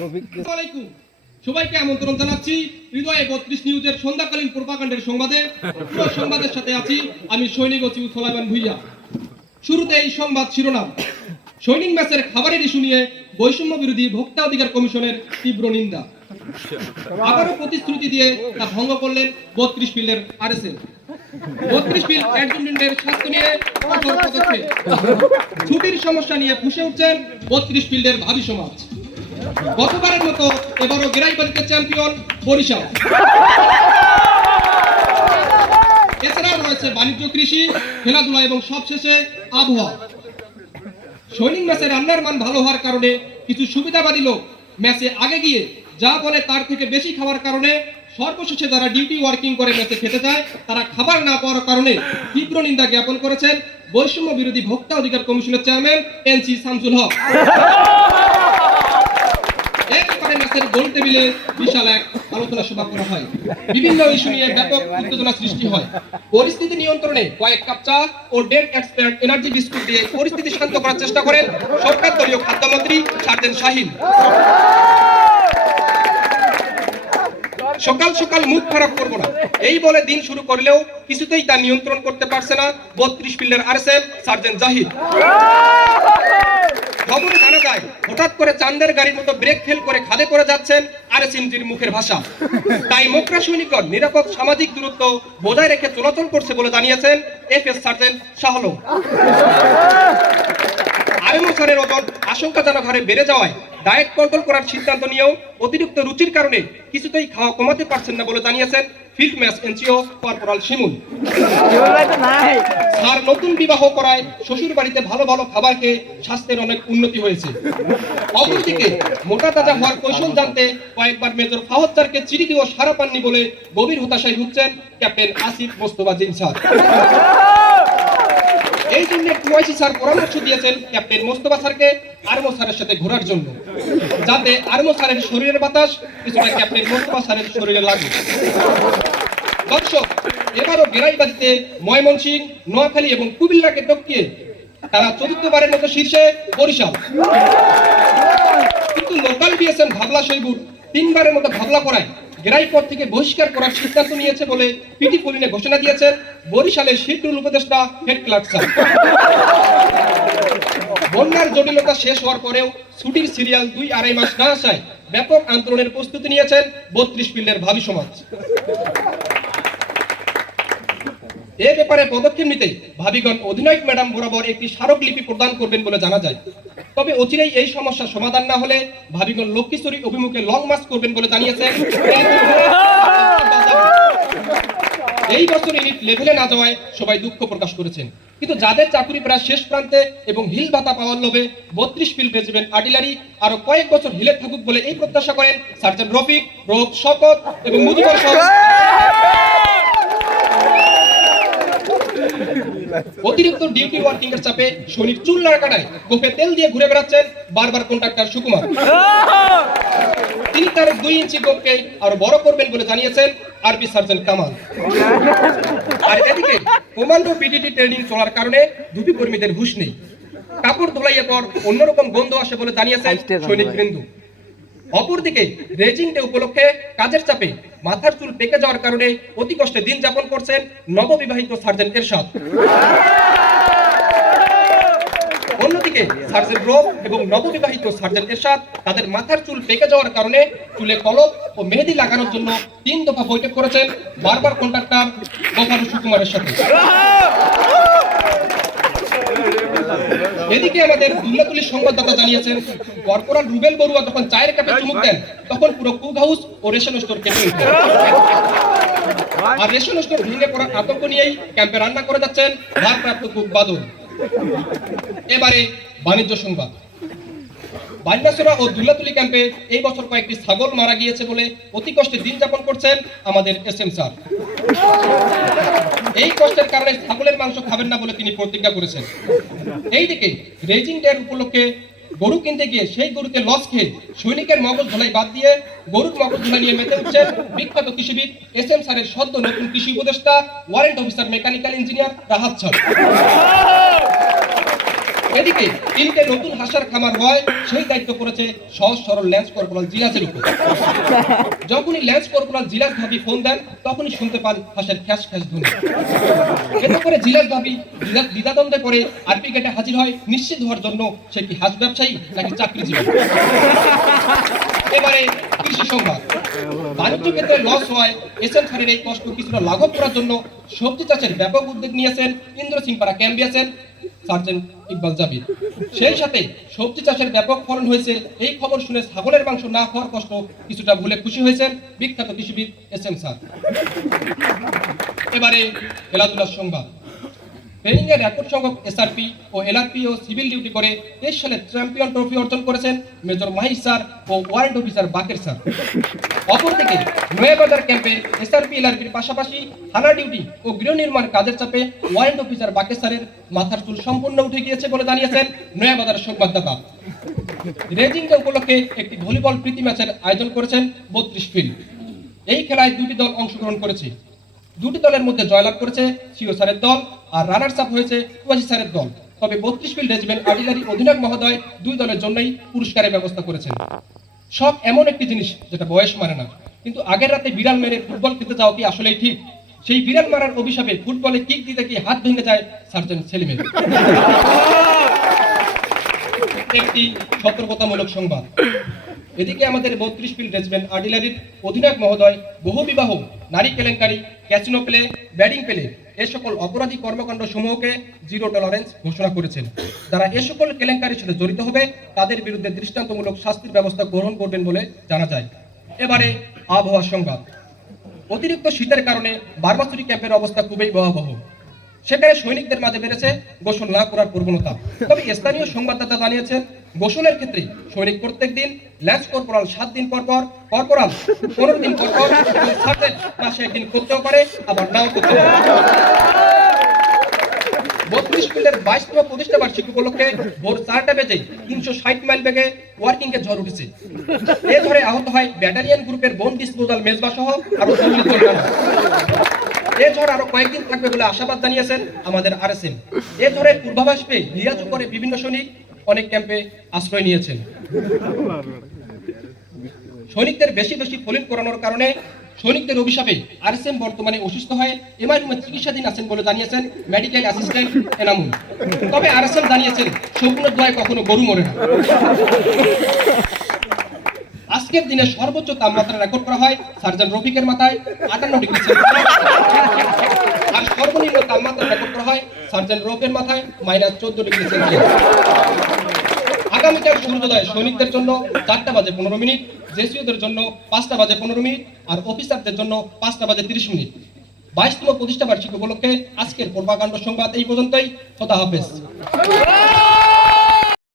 আসসালামু সবাইকে আমন্ত্রণ জানাচ্ছি হৃদয়ে ৩২ নিউজের সন্ধ্যাকালীন প্রোপাগান্ডের সংবাদে। পুরো সংবাদের সাথে আছি আমি সৈনিক সচিব সোলাইমান ভুইয়া। শুরুতে এই সংবাদ শিরোনাম: সৈনিক ম্যাচের খাবারের ইস্যু নিয়ে বৈষম্য বিরোধী ভোক্তা অধিকার কমিশনের তীব্র নিন্দা। আবারও প্রতিশ্রুতি দিয়ে তা ভঙ্গ করলেন ৩২ ফিল্ডের আরএসএল। ৩২ ফিল্ড অ্যাডজুটেন্টের স্বাস্থ্য নিয়ে কঠোর পদক্ষেপ। ছুটির সমস্যা নিয়ে ফুঁসে উঠছেন ৩২ ফিল্ডের ভাবি সমাজ। গতবারের মতো এবারও গেরাইবাড়িতে চ্যাম্পিয়ন বরিশাল। এছাড়াও রয়েছে বাণিজ্য, কৃষি, খেলাধুলা এবং সবশেষে আবহাওয়া। সৈনিক ম্যাচে রান্নার মান ভালো হওয়ার কারণে কিছু সুবিধাবাদী লোক ম্যাচে আগে গিয়ে যা বলে তার থেকে বেশি খাওয়ার কারণে সর্বশেষে যারা ডিউটি ওয়ার্কিং করে ম্যাচে খেতে যায় তারা খাবার না পাওয়ার কারণে তীব্র নিন্দা জ্ঞাপন করেছেন বৈষম্য বিরোধী ভোক্তা অধিকার কমিশনের চেয়ারম্যান এনসি শামসুল হক। ম্যাচের গোল টেবিলে বিশাল এক আলোচনা সভা করা হয়। বিভিন্ন ইস্যু নিয়ে ব্যাপক উত্তেজনা সৃষ্টি হয়। পরিস্থিতি নিয়ন্ত্রণে কয়েক কাপ চা ও ডেট এক্সপায়ার্ড এনার্জি বিস্কুট দিয়ে পরিস্থিতি শান্ত করার চেষ্টা করেন সরকার দলীয় খাদ্যমন্ত্রী সার্জেন্ট শাহিন। সকাল সকাল মুখ খারাপ করবো না এই বলে দিন শুরু করলেও কিছুতেই তা নিয়ন্ত্রণ করতে পারছে না ৩২ ফিল্ডের আরএসএল সার্জেন্ট জাহিদ। খবরে জানা যায় হঠাৎ করে চান্দের গাড়ির মতো ব্রেক ফেল করে খাদে পড়ে যাচ্ছেন আরএসএমজির মুখের ভাষা। তাই মোকরা সৈনিকগণ নিরাপদ সামাজিক দূরত্ব বজায় রেখে চলাচল করছে বলে জানিয়েছেন FS sergeant Shah Alam. RMO স্যারের ওজন আশঙ্কাজনক হারে বেড়ে যাওয়ায় ডায়েট কন্ট্রোল করার সিদ্ধান্ত নিয়েও অতিরিক্ত রুচির কারণে কিছুতেই খাওয়া কমাতে পারছেন না বলে জানিয়েছেন ফিল্ড ম্যাচ এনসিও কর্পোরাল শিমুল। স্যার নতুন বিবাহ করায় শ্বশুর বাড়িতে ভালো ভালো খাবার খেয়ে স্বাস্থ্যের অনেক উন্নতি হয়েছে। অপরদিকে মোটা তাজা হওয়ার কৌশল জানতে কয়েকবার মেজর ফাওয়াদ স্যারকে চিঠি দিয়েও সারা পাননি বলে গভীর হতাশায় ভুগছেন ক্যাপ্টেন আসিফ মোস্তফা জিন স্যার। এই জন্য টুয়াইসি স্যার পরামর্শ দিয়েছেন ক্যাপ্টেন মোস্তফা স্যারকে আরমো স্যারের সাথে ঘোরার জন্য, যাতে আরমো স্যারের শরীরের বাতাস কিছুটা ক্যাপ্টেন মোস্তফা স্যারের শরীরে লাগে। দর্শক, এবারও গেরাইবাড়িতে ময়মনসিংহ, নোয়াখালী এবং কুমিল্লাকে টপকিয়ে তারা চতুর্থবারের মতো শীর্ষে বরিশাল। কিন্তু লোকাল বিএসএম ভাবলা শৈবুর তিনবারের মতো ভাবলা করায় গেরাইপথ থেকে বহিষ্কার করার সিদ্ধান্ত নিয়েছে বলে পিটি পলিনে ঘোষণা দিয়েছেন বরিশালের শিল্পীর উপদেষ্টা হেড ক্লার্ক স্যার। বন্যার জটিলতা শেষ হওয়ার পরেও ছুটির সিরিয়াল ২-২.৫ মাস না আসায় ব্যাপক আন্দোলনের প্রস্তুতি নিয়েছেন ৩২ ফিল্ডের ভাবি সমাজ। এ ব্যাপারে পদক্ষেপ নিতে ভাবিগণ অধিনায়ক ম্যাডাম বরাবর একটি স্মারকলিপি প্রদান করবেন বলে জানা যায়। তবে অচিরেই এই সমস্যার সমাধান না হলে ভাবিগণ লক্ষ্মীশ্বরী অভিমুখে লং মার্চ করবেন বলে জানিয়েছেন। এই বছর ইউনিট লেভেলে না যাওয়ায় সবাই দুঃখ প্রকাশ করেছেন, কিন্তু যাদের চাকরি প্রায় শেষ প্রান্তে এবং হিল ভাতা পাওয়ার লোভে ৩২ ফিল্ড রেজিমেন্ট আর্টিলারি আরো কয়েক বছর হিলে থাকুক বলে এই প্রত্যাশা করেন সার্জেন্ট রফিক, রোব, শকত এবং মুজিবুর সহ। অতিরিক্ত ডিউটি ওয়ার্কিং এর চাপে সৈনিক চুল না কাটায় গোপে তেল দিয়ে ঘুরে বেড়াচ্ছেন বারবার কন্ট্রাক্টর সুকুমার। তিনি তার ২ ইঞ্চি গোপকে আরো বড় করবেন বলে জানিয়েছেন আরপি সার্জেন্ট কামাল। আর এদিকে কমান্ডো পিডিটি ট্রেনিং চলার কারণে দুটি কর্মীদের হুঁশ নেই। কাপড় ধোলাইয়ের পর অন্যরকম গন্ধ আসে বলে জানিয়েছেন সৈনিক বৃন্দ। অপরদিকে রেজিং ডে উপলক্ষে কাজের চাপে মাথার চুল পেকে যাওয়ার কারণে অতি কষ্টে দিন যাপন করছেন নববিবাহিত সার্জেন্ট এরশাদ। অন্যদিকে সার্জেন্ট রোব এবং নববিবাহিত সার্জেন্ট এরশাদ তাদের মাথার চুল পেকে যাওয়ার কারণে চুলে কলপ ও মেহেদি লাগানোর জন্য ৩ দফা বৈঠক করেছেন বারবার কন্ট্রাক্টর গোপাল সুকুমারের সাথে। এদিকে আমাদের দুল্লাতুলি সংবাদদাতা জানিয়েছেন কর্পোরাল রুবেল বড়ুয়া যখন চায়ের কাপে চুমুক দেন তখন পুরো কুক হাউস ও রেশন স্টোর কেঁপে ওঠে। আর রেশন স্টোর ভেঙে পড়ার আতঙ্ক নিয়েই ক্যাম্পে রান্না করে যাচ্ছেন ভারপ্রাপ্ত কুক বাদল। এবারে বাণিজ্য সংবাদ। বান্যাসোরা ও দুল্লাতুলি ক্যাম্পে এই বছর কয়েকটি ছাগল মারা গিয়েছে বলে অতি কষ্টে দিন যাপন করছেন আমাদের এসএম স্যার। এই কষ্টের কারণে ছাগলের মাংস খাবেন না বলে তিনি প্রতিজ্ঞা করেছেন। এইদিকে রেজিং ডে উপলক্ষে গরু কিনতে গিয়ে সেই গরুকে লস খেয়ে সৈনিকের মগজ ধোলাই বাদ দিয়ে গরুর মগজ ধোলাই নিয়ে মেতে উঠছেন বিখ্যাত কৃষিবিদ এসএম স্যারের সদ্য নতুন কৃষি উপদেষ্টা warrant officer mechanical engineer Rahat sir. এদিকে তিনটে নতুন হাঁসের খামার হয়, সেই দায়িত্ব পড়েছে সহজ সরল ল্যান্স কর্পোরাল জিলাসের উপর। যখনই ল্যান্স কর্পোরাল জিলাস ভাবি ফোন দেন, তখনই শুনতে পান হাঁসের খ্যাস খ্যাস ধ্বনি। এতে করে জিলাস ভাবি দ্বিধাদ্বন্দ্বে পড়ে আরপি গেটে হাজির হয় নিশ্চিত হওয়ার জন্য সে কি হাঁস ব্যবসায়ী নাকি চাকরিজীবী। এবারে কৃষি সংবাদ। বাণিজ্য ক্ষেত্রে লস হয় এসএম স্যারের এই কষ্ট কিছুটা লাঘব করার জন্য সবজি চাষের ব্যাপক উদ্যোগ নিয়েছেন ইন্দ্র সিং পাড়া ক্যাম্বিয়াসের সার্জেন্ট ইকবাল জাবির। সেই সাথে সবজি চাষের ব্যাপক ফলন হয়েছে এই খবর শুনে ছাগলের মাংস না খাওয়ার কষ্ট কিছুটা ভুলে খুশি হয়েছেন বিখ্যাত কৃষিবিদ এসএম স্যার। এবারে খেলাধুলার সংবাদ। পেরিংয়ে রেকর্ড সংখ্যক এসআরপি ও এলআরপি ও সিভিল ডিউটি করে 23 সালে চ্যাম্পিয়ন ট্রফি অর্জন করেছেন মেজর মাহির স্যার ও ওয়ারেন্ট অফিসার বাকের স্যার। অপরদিকে নয়াবাজার ক্যাম্পে এসআরপি এলআরপির পাশাপাশি থানা ডিউটি ও গৃহ নির্মাণ কাজের চাপে ওয়ারেন্ট অফিসার বাকের স্যারের মাথার চুল সম্পূর্ণ উঠে গিয়েছে বলে জানিয়েছেন নয়াবাজারের সংবাদদাতা। রেজিং ডে উপলক্ষে একটি ভলিবল প্রীতি ম্যাচের আয়োজন করেছেন 32 ফিল্ড। এই খেলায় দুটি দল অংশগ্রহণ করেছে। দুটি দলের মধ্যে জয়লাভ করেছে সিও স্যারের দল আর রানার্স আপ হয়েছে ওয়াজি স্যারের দল। তবে 32 ফিল্ড রেজিমেন্ট আর্টিলারি অধিনায়ক মহোদয় দুই দলের জন্যই পুরস্কারের ব্যবস্থা করেছেন। সব এমন একটি জিনিস যেটা বয়স মানে না, কিন্তু আগের রাতে বিড়াল মেরে ফুটবল খেলতে যাওয়া কি আসলেই ঠিক? সেই বিড়াল মারার অভিশাপে ফুটবলে কিক দিতে গিয়ে হাত ভেঙে যায় সার্জেন্ট সেলিমের। একটি সতর্কতামূলক সংবাদ। এদিকে আমাদের 32 ফিল্ড রেজিমেন্ট আর্টিলারির অধিনায়ক মহোদয় বহু বিবাহ, নারী কেলেঙ্কারি, casino play, batting play a সকল অপরাধী কর্মকাণ্ড সমূহকে জিরো টলারেন্স ঘোষণা করেছেন। যারা এ সকল কেলেঙ্কারির সাথে জড়িত হবে তাদের বিরুদ্ধে দৃষ্টান্তমূলক শাস্তির ব্যবস্থা গ্রহণ করবেন বলে জানা যায়। এবারে আবহাওয়া সংবাদ। অতিরিক্ত শীতের কারণে বারবাসুরি ক্যাম্পের অবস্থা খুবই ভয়াবহ। সেখানে সৈনিকদের মাঝে বেড়েছে গোসল না করার প্রবণতা। তবে স্থানীয় সংবাদদাতা জানিয়েছেন গোসলের ক্ষেত্রে সৈনিক প্রত্যেক দিন, ল্যান্স কর্পোরাল 7 দিন পর পর, কর্পোরাল 15 দিন পর পর, সার্জেন্ট মাসে একদিন করতেও পারে আবার নাও করতে পারে। 32 ফিল্ডের 22তম প্রতিষ্ঠা বার্ষিকী উপলক্ষে ভোর 4টা বেজে 360 মাইল বেগে ওয়ার্কিং এর ঝড় উঠেছে। এই ঝড়ে আহত হয় ব্যাটালিয়ন গ্রুপের বোন ডিসপোজাল মেজবা সহ আরো 40 জন। এই ঝড় আরো কয়েকদিন থাকবে বলে আশাবাদ জানিয়েছেন আমাদের আরএসএম। এই ঝড়ের পূর্বাভাস পেয়ে লিয়াজু করে বিভিন্ন সৈনিক অনেক ক্যাম্পে আশ্রয় নিয়েছেন। সৈনিকদের বেশি বেশি ফলিন করানোর কারণে সৈনিকদের অভিশাপে আরএসএম বর্তমানে অসুস্থ হয়ে এমআই রুমে চিকিৎসাধীন আছেন বলে জানিয়েছেন মেডিকেল অ্যাসিস্ট্যান্ট এনামুল। তবে আরএসএম জানিয়েছেন সম্পূর্ণ দোয়ায় কখনো গরু মরে না। আজকের দিনে সর্বোচ্চ তাপমাত্রা রেকর্ড করা হয় সার্জেন্ট রফিকের মাথায় 58 ডিগ্রি সেলসিয়াস, আর সর্বনিম্ন তাপমাত্রা রেকর্ড করা হয় সার্জেন্ট রফের মাথায় -14 ডিগ্রি সেলসিয়াস। আগামীকাল সূর্যোদয় সৈনিকদের জন্য 4টা বাজে 15 মিনিট, জেসিওদের জন্য 5টা বাজে 15 মিনিট, আর অফিসারদের জন্য 5টা বাজে 30 মিনিট। 22তম প্রতিষ্ঠা বার্ষিকী উপলক্ষে আজকের প্রোপাগান্ডা সংবাদ এই পর্যন্তই। খোদা হাফেজ।